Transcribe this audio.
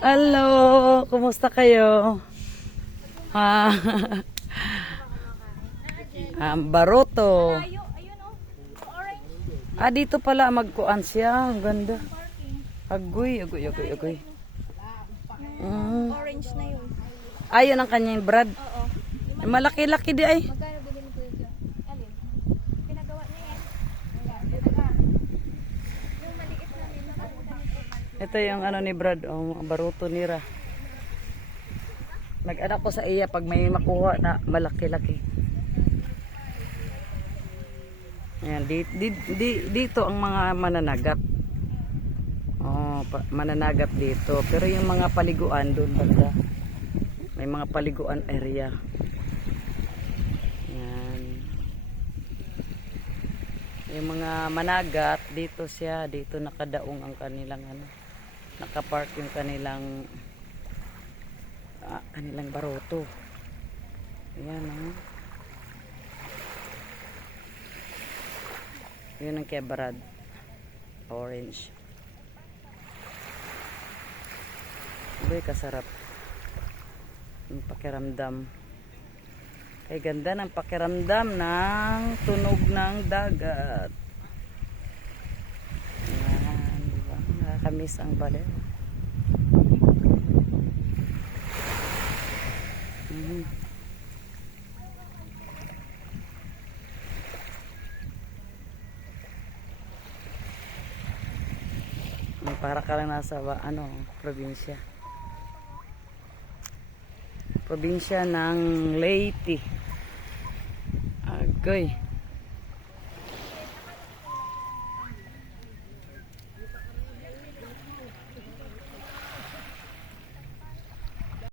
Hello, kumusta kayo? Ah, baroto. Dito pala magkuan siya. Ang ganda. Agoy. Orange na yun. Ayun ang kanyang brad. Oo. Malaki-laki di ay. Magkano bigyan mo kuya dyan? Alin? Pinagawa niya yan. Yung maliit na nila. Ito yung ano ni Brad, baruto nira. Nag-anak ko sa iya pag may makuha na malaki-laki. Ayan, dito ang mga mananagat. Mananagat dito. Pero yung mga paliguan doon banda. May mga paliguan area. Ayan. Yung mga managat dito siya, dito nakadaong ang kanilang ano. Nakapark yung kanilang baroto. Ayan yun ang kebrad orange. Uy, kasarap yung pakiramdam. Kay ganda ng pakiramdam ng tunog ng dagat. Ayan, diba? Nakakamiss ang baliw. Para ka lang nasa probinsya. Probinsya ng Leyte. Agoy.